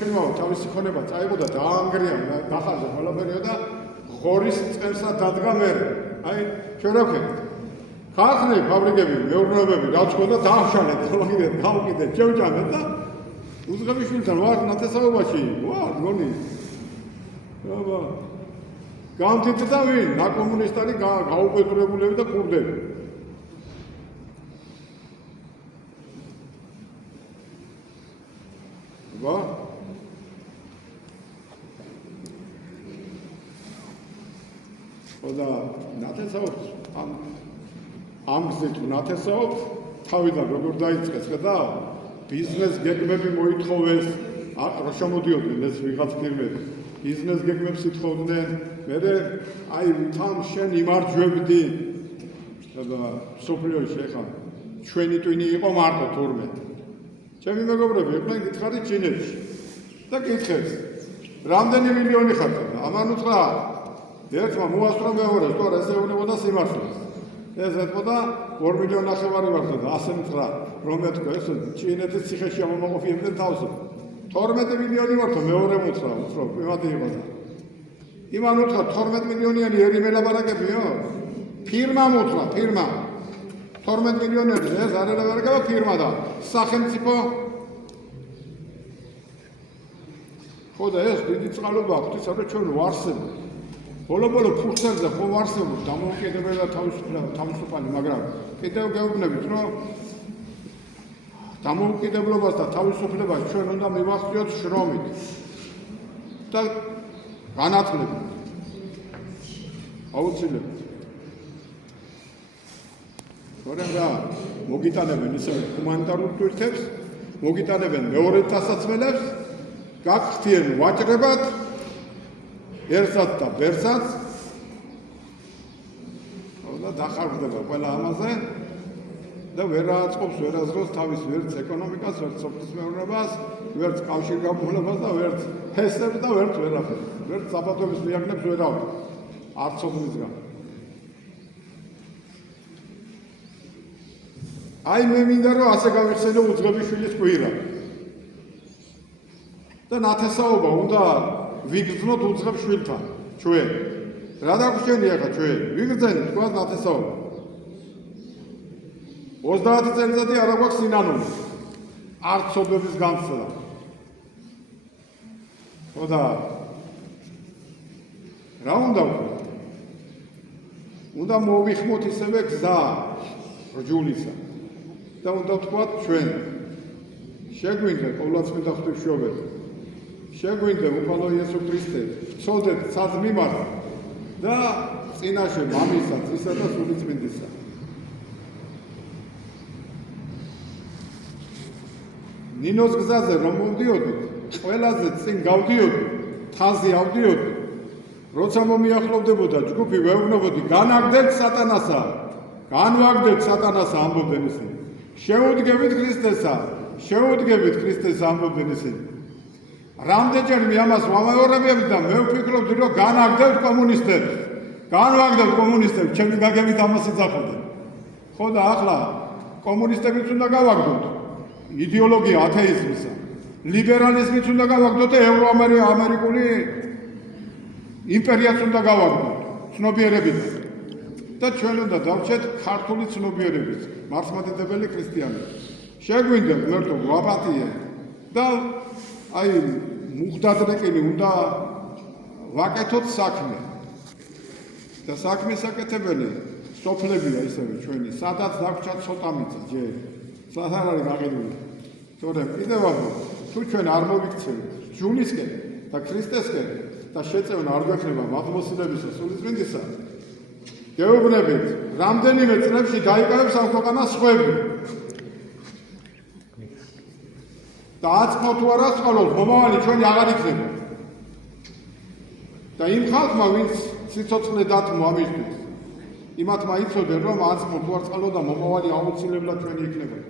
ფილმაო თავისი ხონება წაიღო და დაანგრია, დახარჯა ყველაფერია და ღორის წელსა დადგა მე. აი, ჩვენ რა ვქენთ? ხალხი ფაბრიკები, მეურნეობები რაც ხონდა დაახშალეთ, გავუკიდეთ, შევჭამეთ და უძღებიშვილთან ვარ ნათესაობაში, ვარ გონი. აბა გამთითდა ვინ? ნაკომუნისტარი გაუპეტრებულები და კურდები. აბა ხოდა ნათესაობს ამ გზით ნათესაობს თავიდან როგორ დაიწყეს ხედა ბიზნეს გეგმები მოითხოვეს რა შემოდიოდნენ ეს ვიღაც ფირმები ბიზნეს გეგმებს ითხოვდნენ მე აი თან შენ იმარჯვებდი აბა სოფლიოში ხა ჩვენი ტვინი იყო მარტო თურმე ჩემი მეგობრები იყვნენ გითხარით ჩინეთში და გითხეს რამდენი მილიონი ხართ ამან უთხრა ერთმა მოასწრო მეორეს თორე ესე უნებოდა სიმართლეს ეს ეთქოდა 2 მილიონი ნახევარი ვართ და ასე მითხრა რომ ეთქვა ეს ჩინეთის ციხეში ამომოყოფიებდნენ თავს 12 მილიონი ვართ მეორე მუთხრა უფრო პირველი იყო და იმან უთხრა 12 მილიონიანი ერი მელაბარაკებიო ფირმა მუთხრა ფირმა 12 მილიონერი ეს არ ელაბარაკება ფირმა და სახელმწიფო ხოდა ეს დიდი წყალობა აქვს ისა რომ ჩვენ ვარსებთ ბოლო ფურცელზე ხო ვარსებობ დამოუკიდებელ და თავისუფალი მაგრამ კიდევ გეუბნებით რომ დამოუკიდებლობას და თავისუფლებას ჩვენ უნდა მივახციოთ შრომით და განათლებით აუცილებლად თორემ რა მოგიტანებენ ისე ჰუმანიტარულ ტვირთებს მოგიტანებენ მეორე დასაცმელებს გაგხდიან ვაჭრებად ერთად და ბერსაც და დახარჯდება ყველა ამაზე და ვერ აწყობს ვერაზროს თავის ვერც ეკონომიკას, ვერც სოფლის მეურნეობას, ვერც კავშირგაბმულებას და ვერც ფესებს და ვერც ვერაფერს. ვერც საბადოების მიაგნებს ვერავინ. არც სოფლისგან. აი მე მინდა რომ ასე გავიხსენო უძღებიშვილის კვირა. და ნათესაობა უნდა ვიგრძნოთ უძღებშვილთან ჩვენ რა დაგვრჩენია ხა ჩვენ ვიგრძენით თქვა ნათესაობა 30 წელიწადი არ აქვს სინანული არც სოფლების განცდა ხოდა რა უნდა უნდა მოვიხმოთ ისევე გზა რჯულისა და უნდა ვთქვათ ჩვენ შეგვინდა ყოვლადწმინდა ღვთისმშობელი შეგვინდა უფალო იესო ქრისტე ცოდეთ სად მიმართ და წინაშე მამისა ძისა და სულიწმინდისა ნინოს გზაზე რომ მოვდიოდით ყველაზე წინ გავდიოდით თაზი ავდიოდით როცა მომიახლოვდებოდა ჯგუფი ვეუბნებოდი განაგდეთ სატანასა განვაგდეთ სატანასა ამბობდნენ ისინი შეუდგებით ქრისტესა ამბობდნენ ისინი რამდენჯერ მე ამას ვამეორებდი და მე ვფიქრობდი რომ განაგდებთ კომუნისტებს ჩემი გაგებით ამას იძახდნენ ხო და ახლა კომუნისტებიც უნდა გავაგდოთ იდეოლოგია ათეიზმისა ლიბერალიზმიც უნდა გავაგდოთ და ევროამერიკული იმპერიაც უნდა გავაგდოთ ცნობიერებით და ჩვენ უნდა დავჭეთ ქართული ცნობიერებით მართლმადიდებელი ქრისტიანები შეგვინდა ღმერთო გვაპატიე და აი მუხდადრეკილი უნდა ვაკეთოთ საქმე და საქმის აკეთებელი სოფლებია ისევე ჩვენი სადაც დაგვრჩა ცოტა მიწა ჯერ სად არ არის გაყიდული თორემ კიდევ ვამბობ თუ ჩვენ არ მოვიქცევთ ჯულისკენ და ქრისტესკენ და შეწევნა არ გვექნება მადმოსილებისა სულიწმინდისა გეუბნებით რამდენიმე წლებში დაიკავებს ამ ქვეყანას სხვები და აწმო თუ არა სკოლოს მომავალი ჩვენი აღარ იქნება და იმ ხალხმა ვინც სიცოცხლე დათმო ამისთვის იმათმა იცოდნენ რომ აწმო თუ არ წყალო და მომავალი აუცილებლად ჩვენი იქნება